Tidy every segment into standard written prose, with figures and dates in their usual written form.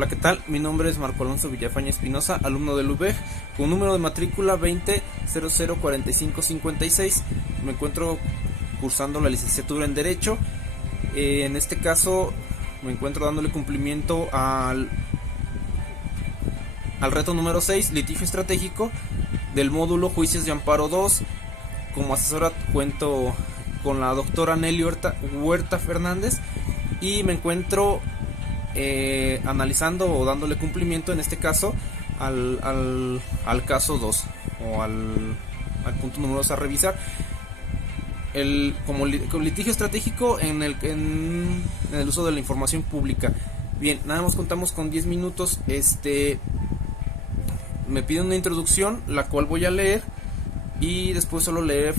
Hola, ¿qué tal? Mi nombre es Marco Alonso Villafaña Espinosa, alumno del UVEG, con número de matrícula 20004556. Me encuentro cursando la licenciatura en Derecho. En este caso, me encuentro dándole cumplimiento al reto número 6, litigio estratégico, del módulo Juicios de Amparo 2. Como asesora cuento con la doctora Nelly Huerta Fernández y me encuentro analizando o dándole cumplimiento en este caso al caso 2 o al punto número 2 a revisar como litigio estratégico en el uso de la información pública. Bien, nada más contamos con 10 minutos. Me piden una introducción, la cual voy a leer, y después solo leer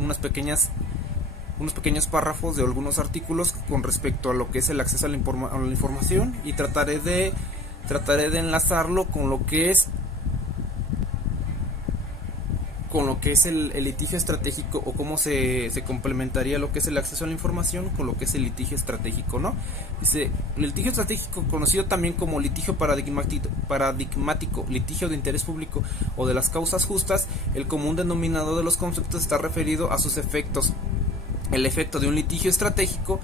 unos pequeños párrafos de algunos artículos con respecto a lo que es el acceso a la información, y trataré de enlazarlo con lo que es el litigio estratégico, o cómo se complementaría lo que es el acceso a la información con lo que es el litigio estratégico, ¿no? Dice: el litigio estratégico, conocido también como litigio paradigmático, litigio de interés público o de las causas justas, el común denominador de los conceptos está referido a sus efectos. El efecto de un litigio estratégico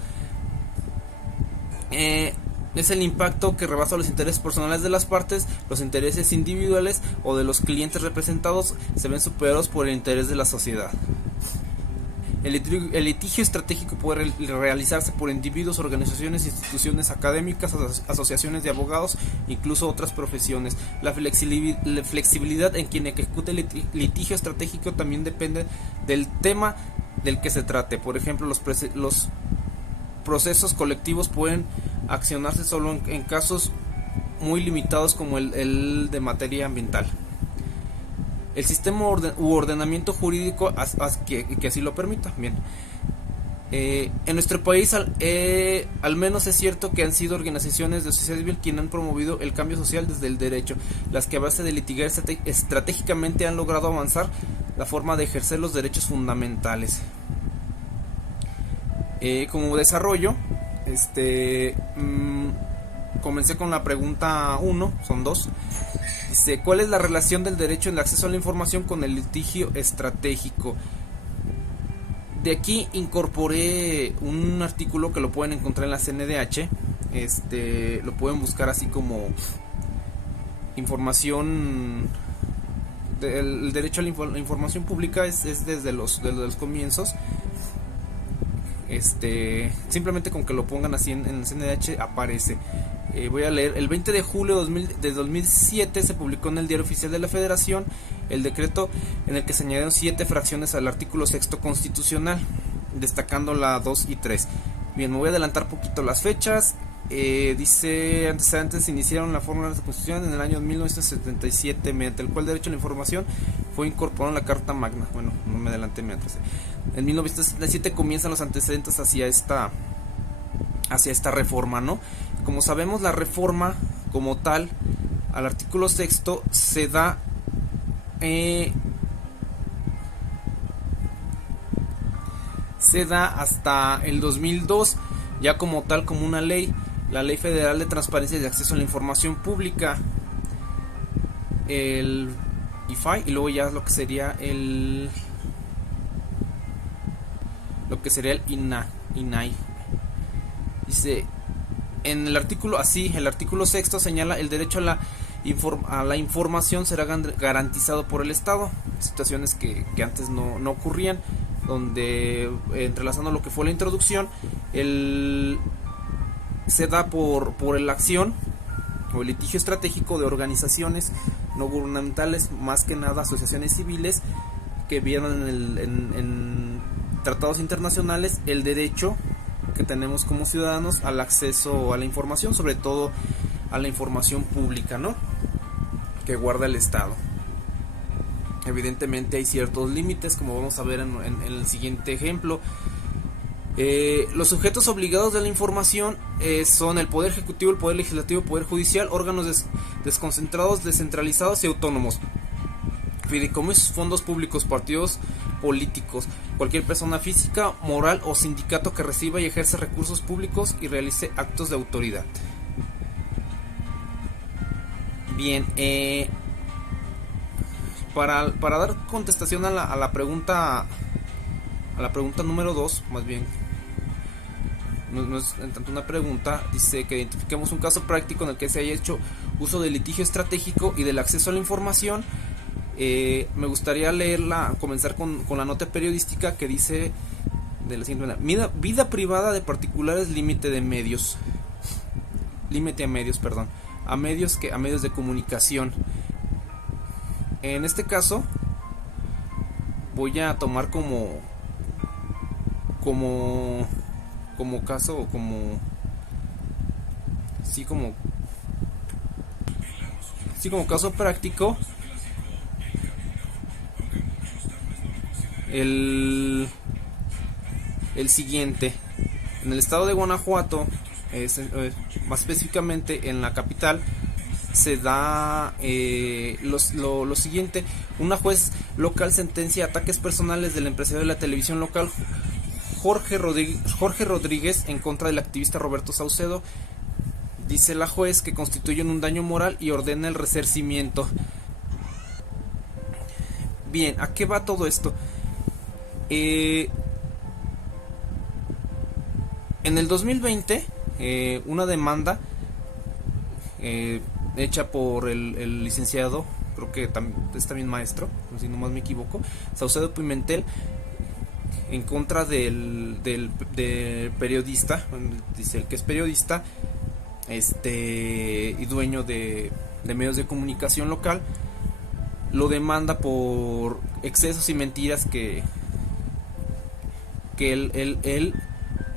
es el impacto que rebasa los intereses personales de las partes. Los intereses individuales o de los clientes representados se ven superados por el interés de la sociedad. El litigio estratégico puede realizarse por individuos, organizaciones, instituciones académicas, asociaciones de abogados, incluso otras profesiones. La flexibilidad en quien ejecute el litigio estratégico también depende del tema del que se trate. Por ejemplo, los procesos colectivos pueden accionarse solo en casos muy limitados, como el de materia ambiental. El sistema u ordenamiento jurídico que así lo permita. Bien, en nuestro país al menos es cierto que han sido organizaciones de sociedad civil quienes han promovido el cambio social desde el derecho, las que a base de litigar estratégicamente han logrado avanzar la forma de ejercer los derechos fundamentales. Como desarrollo, comencé con la pregunta 1, son 2. Dice: ¿cuál es la relación del derecho al acceso a la información con el litigio estratégico? De aquí incorporé un artículo que lo pueden encontrar en la CNDH. Lo pueden buscar así como información. El derecho a la información pública es desde los comienzos. Simplemente con que lo pongan así en el CNDH aparece. Voy a leer: el 20 de julio de 2007 se publicó en el Diario Oficial de la Federación el decreto en el que se añadieron 7 fracciones al artículo 6 constitucional, destacando la 2 y 3. Bien, me voy a adelantar poquito las fechas. Dice: antes se iniciaron la fórmula de la Constitución en el año 1977, mediante el cual el derecho a la información fue incorporado en la Carta Magna. Bueno, no me adelanté, me atrasé. En 1977 comienzan los antecedentes hacia esta reforma, ¿no? Como sabemos, la reforma como tal al artículo 6 se da hasta el 2002, ya como tal, como una ley, la Ley Federal de Transparencia y de Acceso a la Información Pública, el IFAI, y luego ya lo que sería el INAI. Dice en el artículo el artículo 6 señala: el derecho a la información será garantizado por el Estado. Situaciones que antes no ocurrían, donde, entrelazando lo que fue la introducción, se da por la acción o el litigio estratégico de organizaciones no gubernamentales, más que nada asociaciones civiles, que vieron en tratados internacionales el derecho que tenemos como ciudadanos al acceso a la información, sobre todo a la información pública, ¿no?, que guarda el Estado. Evidentemente hay ciertos límites, como vamos a ver en el siguiente ejemplo. Los sujetos obligados de la información son el Poder Ejecutivo, el Poder Legislativo, el Poder Judicial, órganos desconcentrados, descentralizados y autónomos, fideicomisos, fondos públicos, partidos políticos, cualquier persona física, moral o sindicato que reciba y ejerza recursos públicos y realice actos de autoridad. Bien, para dar contestación a la pregunta número 2, más bien no es en tanto una pregunta, dice que identifiquemos un caso práctico en el que se haya hecho uso del litigio estratégico y del acceso a la información. Me gustaría comenzar con la nota periodística que dice de la siguiente manera: vida privada de particulares, límite a medios, perdón, a medios de comunicación. En este caso voy a tomar como caso, o como caso práctico el siguiente. En el estado de Guanajuato, más específicamente en la capital, se da lo siguiente: una juez local sentencia ataques personales del empresario de la televisión local Jorge Rodríguez en contra del activista Roberto Saucedo. Dice la juez que constituyen un daño moral y ordena el resarcimiento. Bien, ¿a qué va todo esto? En el 2020, una demanda hecha por el licenciado, creo que es también maestro, si no más me equivoco, Saucedo Pimentel, en contra del periodista, dice el que es periodista y dueño de medios de comunicación local. Lo demanda por excesos y mentiras que él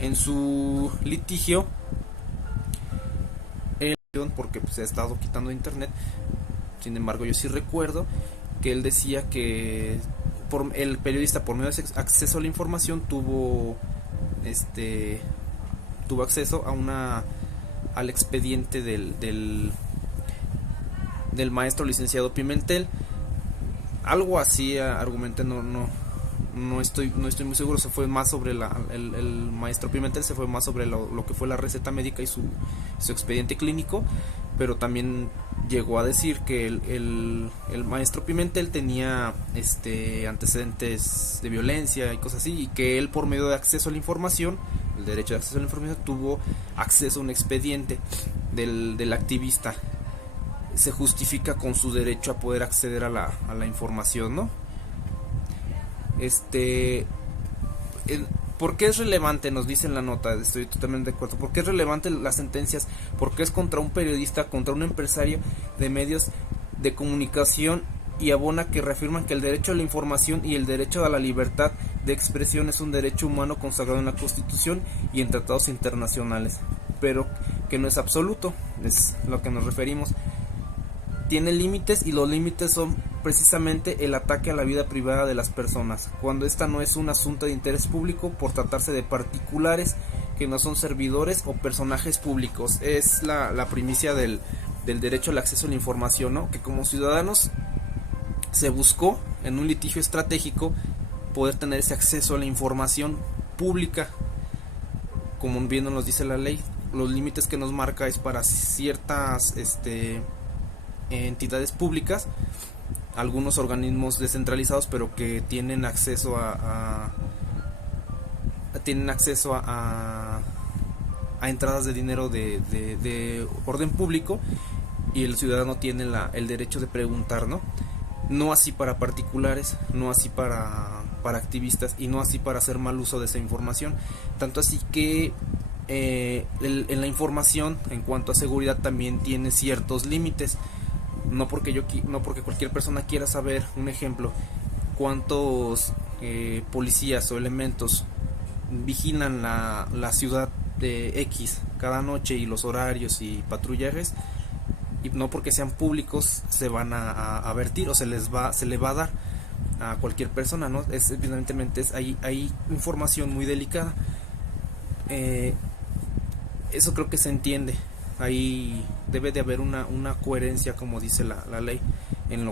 en su litigio, porque se ha estado quitando de internet. Sin embargo, yo sí recuerdo que él decía que el periodista, por medio de acceso a la información, tuvo acceso al expediente del maestro licenciado Pimentel. Algo así argumenté, no estoy muy seguro. Se fue más sobre el maestro Pimentel se fue más sobre lo que fue la receta médica y su expediente clínico, pero también llegó a decir que el maestro Pimentel tenía antecedentes de violencia y cosas así, y que él, por medio de acceso a la información, el derecho de acceso a la información, tuvo acceso a un expediente del activista. Se justifica con su derecho a poder acceder a la información, ¿no? ¿Por qué es relevante? Nos dice en la nota, estoy totalmente de acuerdo. ¿Por qué es relevante las sentencias? Porque es contra un periodista, contra un empresario de medios de comunicación, y abona que reafirman que el derecho a la información y el derecho a la libertad de expresión es un derecho humano consagrado en la Constitución y en tratados internacionales, pero que no es absoluto, es lo que nos referimos. Tiene límites, y los límites son precisamente el ataque a la vida privada de las personas, cuando esta no es un asunto de interés público, por tratarse de particulares que no son servidores o personajes públicos. Es la primicia del derecho al acceso a la información, ¿no? Que como ciudadanos se buscó en un litigio estratégico poder tener ese acceso a la información pública. Como bien nos dice la ley, los límites que nos marca es para ciertas entidades públicas, algunos organismos descentralizados, pero que tienen acceso a entradas de dinero de orden público, y el ciudadano tiene el derecho de preguntar, ¿no? No así para particulares, no así para activistas, y no así para hacer mal uso de esa información. Tanto así que en la información, en cuanto a seguridad, también tiene ciertos límites. No porque cualquier persona quiera saber, un ejemplo, cuántos policías o elementos vigilan la ciudad de X cada noche, y los horarios y patrullajes, y no porque sean públicos se van a vertir o se le va a dar a cualquier persona, ¿no? Evidentemente hay información muy delicada. Eso creo que se entiende. Ahí debe de haber una coherencia, como dice la ley, en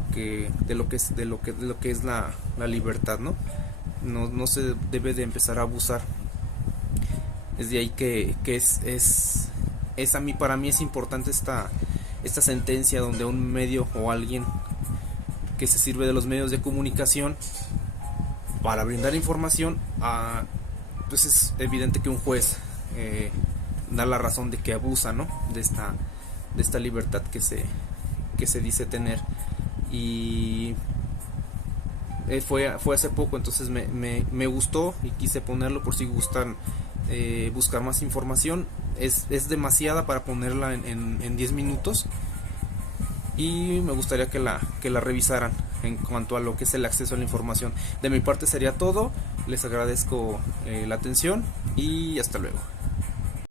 de lo que es la libertad, ¿no? No se debe de empezar a abusar. Es de ahí que para mí es importante esta sentencia donde un medio o alguien que se sirve de los medios de comunicación para brindar información, pues es evidente que un juez da la razón de que abusa, ¿no?, de esta libertad que se dice tener. Y fue hace poco, entonces me gustó y quise ponerlo por si gustan buscar más información. Es demasiada para ponerla en 10 minutos, y me gustaría que la revisaran en cuanto a lo que es el acceso a la información. De mi parte sería todo, les agradezco la atención y hasta luego.